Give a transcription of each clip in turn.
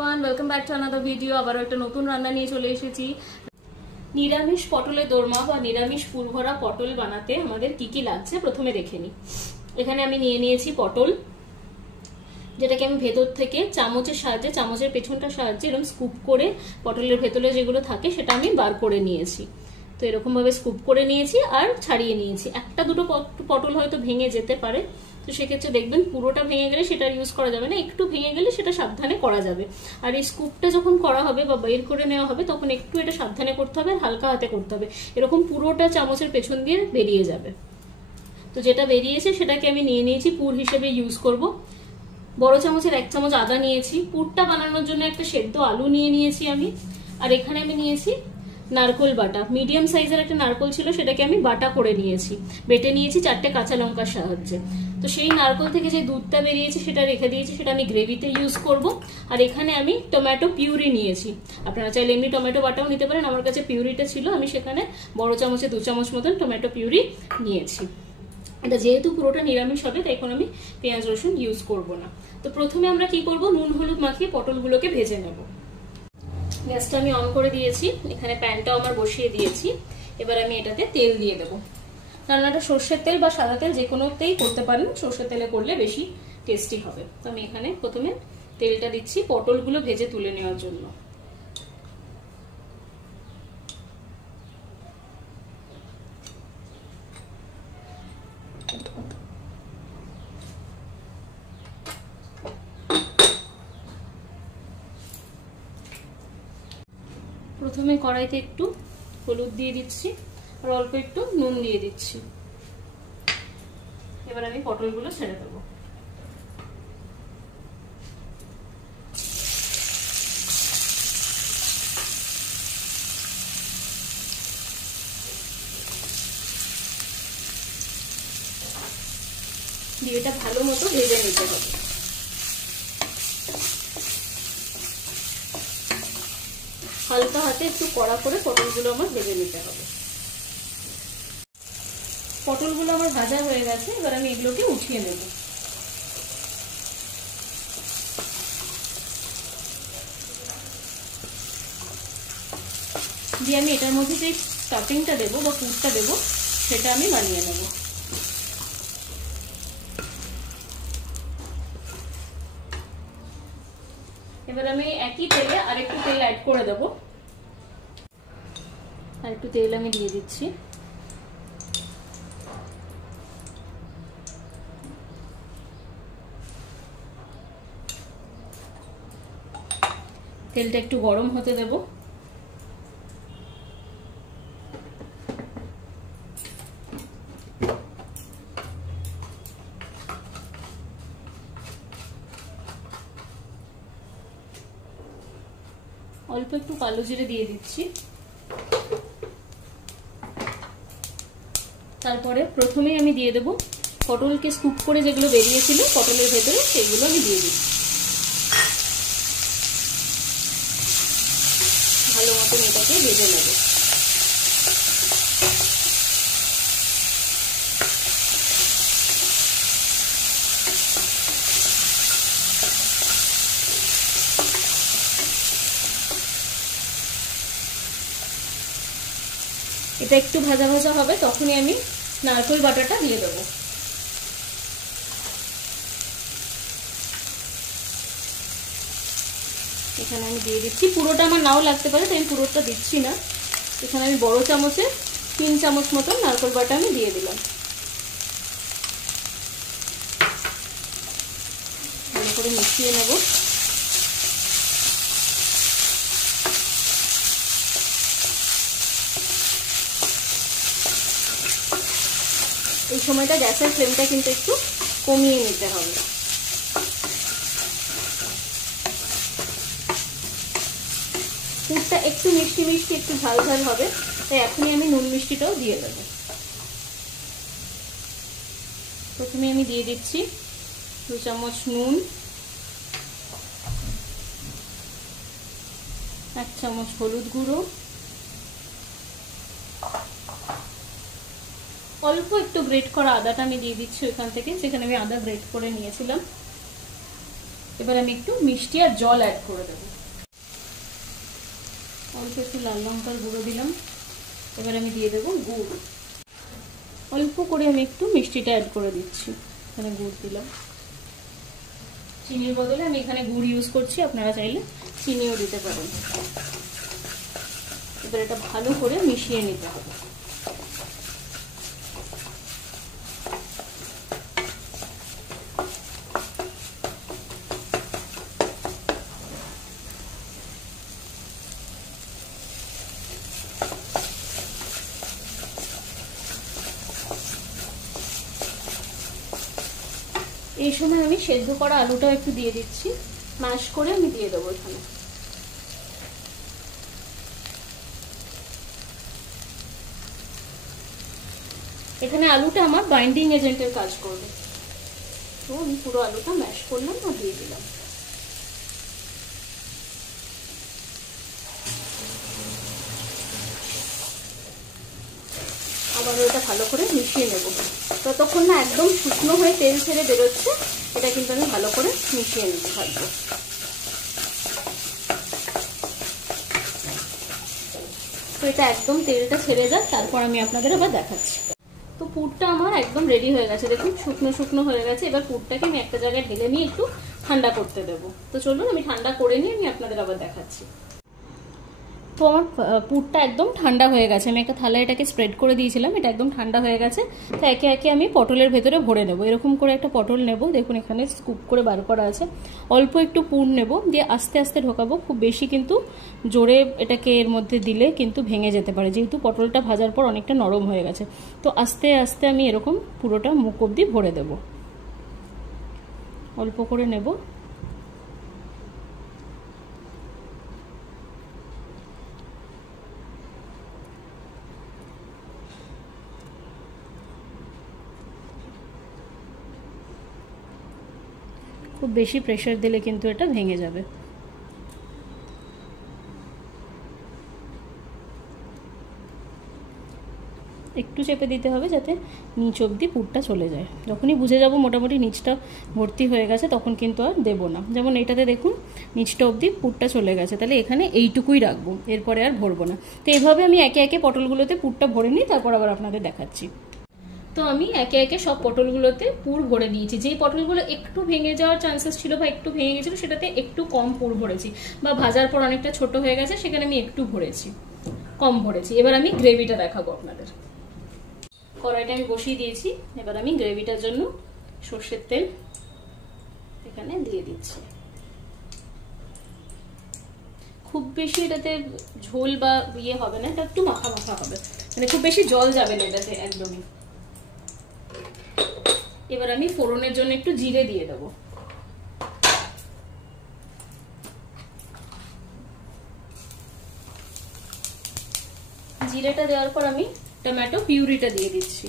Welcome back to another video. আবারও একটা নতুন রান্না নিয়ে চলে এসেছি। নিরামিষ পটলের দোরমা বা নিরামিষ ফুলভরা পটল বানাতে আমাদের কি কি লাগছে প্রথমে দেখে নিই। এখানে আমি নিয়ে নিয়েছি পটল, যেটাকে আমি ভেতর থেকে চামচের সাহায্যে, চামচের পেছনটার সাহায্যে এরকম স্কুপ করে পটলের ভেতরে যেগুলো থাকে সেটা আমি বার করে নিয়েছি। তো এরকম ভাবে স্কুপ করে নিয়েছি আর ছাড়িয়ে নিয়েছি। একটা দুটো পটল হয়তো ভেঙে যেতে পারে, তো সেক্ষেত্রে দেখবেন পুরোটা ভেঙে গেলে সেটা ইউজ করা যাবে না, একটু ভেঙে গেলে সেটা সাবধানে করা যাবে। আর এই স্কুপটা যখন করা হবে বা বের করে নেওয়া হবে তখন একটু এটা সাবধানে করতে হবে, হালকা হাতে করতে হবে, এরকম পুরোটা চামচের পেছন দিয়ে বেরিয়ে যাবে। তো যেটা বেরিয়েছে সেটাকে আমি নিয়ে নিয়েছি, পুর হিসেবে ইউজ করব। বড় চামচের 1 চামচ আদা নিয়েছি। পুরটা বানানোর জন্য একটা সেদ্ধ আলু নিয়ে নিয়েছি আমি। আর এখানে আমি নিয়েছি নারকোল বাটা, মিডিয়াম সাইজের একটা নারকোল ছিল, সেটাকে আমি বাটা করে নিয়েছি, বেটে নিয়েছি 4টে কাঁচা লঙ্কার সাহায্যে। তো সেই নারকোল থেকে যে দুধটা বেরিয়েছে সেটা রেখে দিয়েছি, সেটা আমি গ্রেভিতে ইউজ করব। আর এখানে আমি টমেটো পিউরি নিয়েছি, আপনারা চাইলে এমনি টমেটো বাটাও নিতে পারেন, আমার কাছে পিউরিটা ছিল, আমি সেখানে বড় চামচে 2 চামচ মতন টমেটো পিউরি নিয়েছি। এটা যেহেতু পুরোটা নিরামিষ হবে তাই এখন আমি পেঁয়াজ রসুন ইউজ করব না। তো প্রথমে আমরা কি করব, নুন হলুদ মাখিয়ে পটলগুলোকে ভেজে নেব। গ্যাসটা আমি অন করে দিয়েছি, এখানে প্যানটাও আমার বসিয়ে দিয়েছি। এবার আমি এটাতে তেল দিয়ে দেবো। রান্নাটা সর্ষের তেল বা সাদা তেল যে কোনোতেই করতে পারেন, সর্ষের তেলে করলে বেশি টেস্টি হবে। তো আমি এখানে প্রথমে তেলটা দিচ্ছি পটলগুলো ভেজে তুলে নেওয়ার জন্য। প্রথমে কড়াইতে একটু হলুদ দিয়ে দিচ্ছি আর অল্প একটু নুন দিয়ে দিচ্ছি। এবার আমি পটলগুলো ছেড়ে দেবো। দিয়ে এটা ভালো মতো ভেজে নিতে হবে। হালকা হাতে একটু কড়া করে পটলগুলো আমার ভেজে নিতে হবে। পটলগুলো আমার ভাজা হয়ে গেছে, এবার আমি এগুলোকে উঠিয়ে নেব। দিয়ে আমি এটার মধ্যে যে স্টাফিংটা দেবো বা পুরটা দেবো সেটা আমি বানিয়ে নেব। এবার আমি একই তেলে আরেকটু তেল অ্যাড করে দেবো। আর একটু তেল আমি দিয়ে দিচ্ছি। তেলটা একটু গরম হতে দেব। অল্প একটু কালো জিরে দিয়ে দিচ্ছি। তারপরে প্রথমেই আমি দিয়ে দেব পটলকে স্কুপ করে যেগুলো বেরিয়েছিল পটলের ভেতরে, সেগুলো আমি দিয়ে দিচ্ছি। ভালো মতন এটাকে ভেজে নেব। এটা একটু ভাজা ভাজা হবে, তখনই আমি নারকেল বাটাটা দিয়ে দেবো। এখানে আমি দিয়ে দিচ্ছি, পুরোটা আমার নাও লাগতে পারে তাই আমি পুরোটা দিচ্ছি না। এখানে আমি বড় চামচে 3 চামচ মতন নারকেল বাটা আমি দিয়ে দিলাম। ভালো করে মিশিয়ে নেব। এই সময়টা গ্যাসের ফ্লেমটা কিন্তু একটু কমিয়ে নিতে হবে। পুরটা একটু মিষ্টি মিষ্টি একটু ঝাল ঝাল হবে, তাই এখনই আমি নুন মিষ্টিটাও দিয়ে দেবো। প্রথমে আমি দিয়ে দিচ্ছি 2 চামচ নুন, 1 চামচ হলুদ গুঁড়ো, অল্প একটু গ্রেট করা আদাটা আমি দিয়ে দিচ্ছি ওখান থেকে, যেখানে আমি আদা গ্রেট করে নিয়েছিলাম। এবার আমি একটু মিষ্টি আর জল অ্যাড করে দেবো। অল্প একটু লাল লঙ্কার গুঁড়ো দিলাম। এবার আমি দিয়ে দেবো গুড়। অল্প করে আমি একটু মিষ্টিটা অ্যাড করে দিচ্ছি। এখানে গুড় দিলাম। চিনির বদলে আমি এখানে গুড় ইউজ করছি, আপনারা চাইলে চিনিও দিতে পারেন। এবার এটা ভালো করে মিশিয়ে নিতে হবে। এই সময় আমি সেদ্ধ করা আলুটাও একটু দিয়ে দিচ্ছি, ম্যাশ করে আমি দিয়ে দেবো এখানে। এখানে আলুটা আমার বাইন্ডিং এজেন্টের কাজ করবে, তো আমি পুরো আলুটা ম্যাশ করলাম আর দিয়ে দিলাম। আবার এটা ভালো করে মিশিয়ে নেব। ততক্ষণ না একদম শুকনো হয়ে তেল ছেড়ে বেরোচ্ছে, এটা কিন্তু আমি ভালো করে মিশিয়ে নিতে থাকবো। তো এটা একদম তেলটা ছেড়ে যাক, তারপর আমি আপনাদের আবার দেখাচ্ছি। তো পুরটা আমার একদম রেডি হয়ে গেছে, দেখুন শুকনো শুকনো হয়ে গেছে। এবার পুরটাকে আমি একটা জায়গায় ঢেলে নিয়ে একটু ঠান্ডা করতে দেবো। তো চলুন আমি ঠান্ডা করে নিয়ে আমি আপনাদের আবার দেখাচ্ছি। তো আমার পুরটা একদম ঠান্ডা হয়ে গেছে, আমি একটা থালায় এটাকে স্প্রেড করে দিয়েছিলাম, এটা একদম ঠান্ডা হয়ে গেছে। তো একে একে আমি পটলের ভেতরে ভরে নেব। এরকম করে একটা পটল নেব, দেখুন এখানে স্কুপ করে বার করা আছে। অল্প একটু পুর নেব, দিয়ে আস্তে আস্তে ঢোকাবো। খুব বেশি কিন্তু জোরে এটাকে এর মধ্যে দিলে কিন্তু ভেঙে যেতে পারে, যেহেতু পটলটা ভাজার পর অনেকটা নরম হয়ে গেছে। তো আস্তে আস্তে আমি এরকম পুরোটা মুখ অবধি ভরে দেব। অল্প করে নেব। খুব বেশি প্রেসার দিলে কিন্তু এটা ভেঙে যাবে। একটু চেপে দিতে হবে যাতে নিচ অবধি পুরটা চলে যায়। যখনই বুঝে যাব মোটামুটি নিচটা ভর্তি হয়ে গেছে, তখন কিন্তু আর দেবো না। যেমন এটাতে দেখুন নিচটা অবধি পুরটা চলে গেছে, তাহলে এখানে এইটুকুই রাখবো, এরপরে আর ভরবো না। তো এইভাবে আমি একে একে পটলগুলোতে পুরটা ভরে নিই, তারপর আবার আপনাদের দেখাচ্ছি। তো আমি একে একে সব পটলগুলোতে পুর ভরে দিয়েছি। যেই পটলগুলো একটু ভেঙে যাওয়ার চান্সেস ছিল বা একটু ভেঙে গেছিলো, সেটাতে একটু কম পুর ভরেছি, বা ভাজার পর অনেকটা ছোট হয়ে গেছে সেখানে আমি একটু ভরেছি, কম ভরেছি। এবার আমি গ্রেভিটা দেখাবো আপনাদের। কড়াইটা আমি বসিয়ে দিয়েছি, এবার আমি গ্রেভিটার জন্য সর্ষের তেল এখানে দিয়ে দিচ্ছি। খুব বেশি এটাতে ঝোল বা ইয়ে হবে না, এটা একটু মাখা মাখা হবে, মানে খুব বেশি জল যাবে না এটাতে একদমই। এবার আমি ফোড়নের জন্য একটু জিরে দিয়ে দেবো। জিরেটা দেওয়ার পর আমি টমেটো পিউরিটা দিয়ে দিচ্ছি,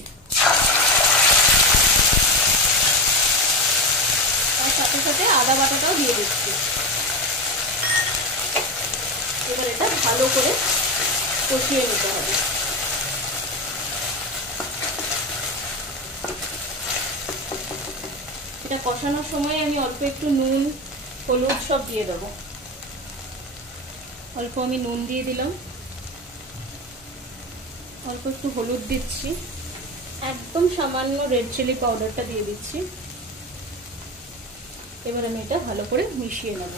তার সাথে সাথে আদা বাটাটাও দিয়ে দিচ্ছি। এবার এটা ভালো করে কষিয়ে নিতে হবে। এটা কষানোর সময় আমি অল্প একটু নুন হলুদ সব দিয়ে দেবো। অল্প আমি নুন দিয়ে দিলাম, অল্প একটু হলুদ দিচ্ছি, একদম সামান্য রেড চিলি পাউডারটা দিয়ে দিচ্ছি। এবার আমি এটা ভালো করে মিশিয়ে নেব।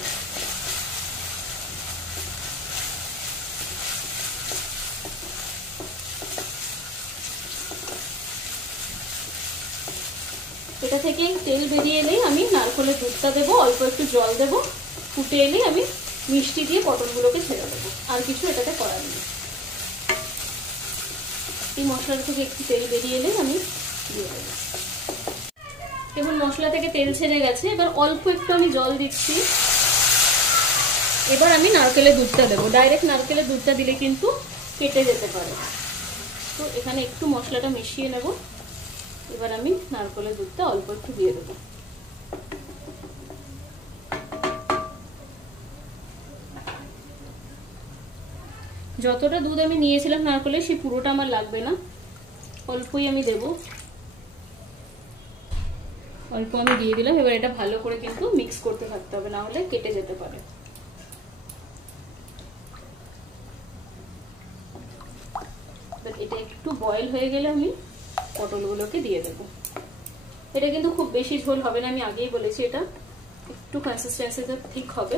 এটা থেকে তেল বেরিয়ে এলেই আমি নারকেলের দুধটা দেবো, অল্প একটু জল দেবো, ফুটে এলেই আমি মিষ্টি দিয়ে পটলগুলোকে ছেড়ে দেবো। আর কিছু এটাতে করার নেই। এই মশলার থেকে একটু তেল বেরিয়ে এলেই আমি দিয়ে দেবো। এবং মশলা থেকে তেল ছেড়ে গেছে, এবার অল্প একটু আমি জল দিচ্ছি। এবার আমি নারকেলের দুধটা দেবো। ডাইরেক্ট নারকেলের দুধটা দিলে কিন্তু কেটে যেতে পারে, তো এখানে একটু মশলাটা মিশিয়ে নেব। এবার আমি নারকেলের দুধটা অল্প একটু দিয়ে দেবো। যতটা দুধ আমি নিয়েছিলাম নারকেলের, সেই পুরোটা আমার লাগবে না, অল্পই আমি দেবো। অল্প আমি দিয়ে দিলাম। এবার এটা ভালো করে কিন্তু মিক্স করতে থাকতে হবে, না হলে কেটে যেতে পারে। এটা একটু বয়েল হয়ে গেলে আমি পটলগুলোকে দিয়ে দেবো। এটা কিন্তু খুব বেশি ঝোল হবে না, আমি আগেই বলেছি, এটা একটু কনসিস্টেন্সিটা ঠিক হবে,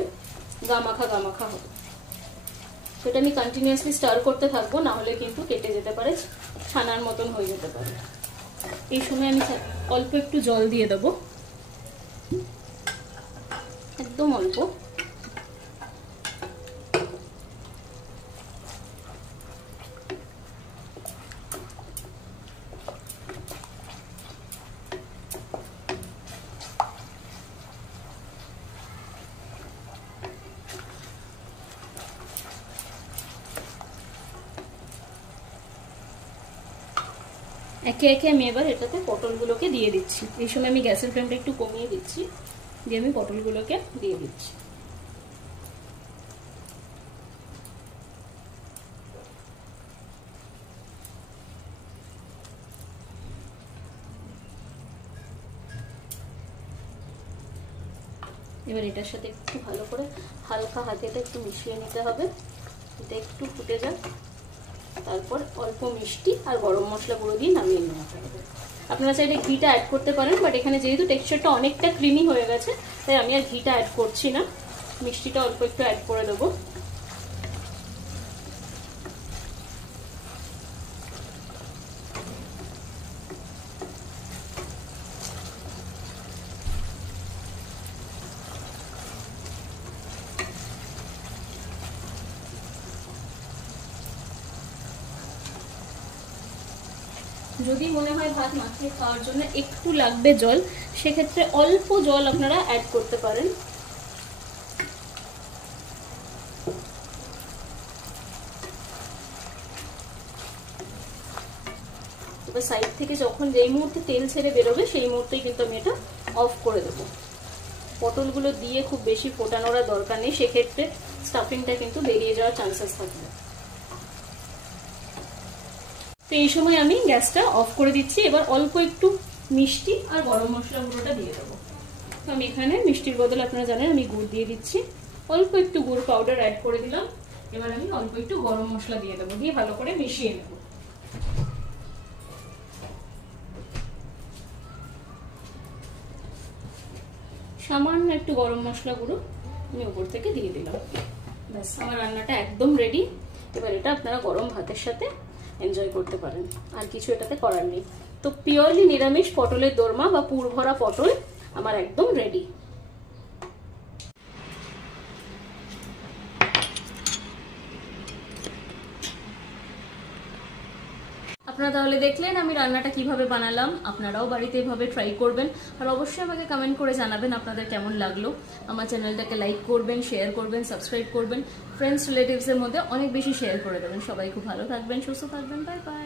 গামাখা গামাখা হবে। তো এটা আমি কন্টিনিউয়াসলি স্টার করতে থাকবো, না হলে কিন্তু কেটে যেতে পারে, ছানার মতন হয়ে যেতে পারে। এই সময় আমি অল্প একটু জল দিয়ে দেবো, একদম অল্প। একে একে আমি এবার এটাতে পটলগুলোকে দিয়ে দিচ্ছি। এই সময় আমি গ্যাসের ফ্লেমটা একটু কমিয়ে দিচ্ছি, দিয়ে আমি পটলগুলোকে দিয়ে দিচ্ছি। এবার এটার সাথে একটু ভালো করে হালকা হাতে এটা একটু মিশিয়ে নিতে হবে। এটা একটু ফুটে যাক, তারপর অল্প মিষ্টি আর গরম মশলা গুঁড়ো দিয়ে নামিয়ে নিতে হবে। আপনারা চাইলে ঘিটা অ্যাড করতে পারেন, বাট এখানে যেহেতু টেক্সচারটা অনেকটা ক্রিমি হয়ে গেছে তাই আমি আর ঘিটা অ্যাড করছি না, মিষ্টিটা অল্প একটু অ্যাড করে দেবো। যদি মনে হয় ভাত মাখিয়ে খাওয়ার জন্য একটু লাগবে জল, সেক্ষেত্রে অল্প জল আপনারা অ্যাড করতে পারেন। এবার সাইড থেকে যখন যেই মুহূর্তে তেল ছেড়ে বেরোবে সেই মুহূর্তেই কিন্তু আমি এটা অফ করে দেবো। পটলগুলো দিয়ে খুব বেশি ফোটানোর দরকার নেই, সেক্ষেত্রে স্টাফিংটা কিন্তু বেরিয়ে যাওয়ার চান্সেস থাকবে। তো এই সময় আমি গ্যাসটা অফ করে দিচ্ছি। এবার অল্প একটু মিষ্টি আর গরম মশলা গুঁড়োটা দিয়ে দেবো। তো আমি এখানে মিষ্টির বদলে আপনারা জানেন আমি গুড় দিয়ে দিচ্ছি, অল্প একটু গুড় পাউডার অ্যাড করে দিলাম। এবার আমি অল্প একটু গরম মশলা দিয়ে দেবো, দিয়ে ভালো করে মিশিয়ে নেব। সামান্য একটু গরম মশলা গুঁড়ো আমি উপর থেকে দিয়ে দিলাম। ব্যাস, আমার রান্নাটা একদম রেডি। এবার এটা আপনারা গরম ভাতের সাথে এনজয় করতে পারেন, আর কিছু এটাতে করার নেই। তো পিওরলি নিরামিষ পটলের দোরমা বা পুর ভরা পটল আমার একদম রেডি। আপনারা তাহলে দেখলেন আমি রান্নাটা কিভাবে বানালাম, আপনারাও বাড়িতে এভাবে ট্রাই করবেন, আর অবশ্যই আমাকে কমেন্ট করে জানাবেন আপনাদের কেমন লাগলো। আমার চ্যানেলটাকে লাইক করবেন, শেয়ার করবেন, সাবস্ক্রাইব করবেন, ফ্রেন্ডস রিলেটিভসের মধ্যে অনেক বেশি শেয়ার করে দেবেন। সবাই খুব ভালো থাকবেন, সুস্থ থাকবেন, বাই বাই।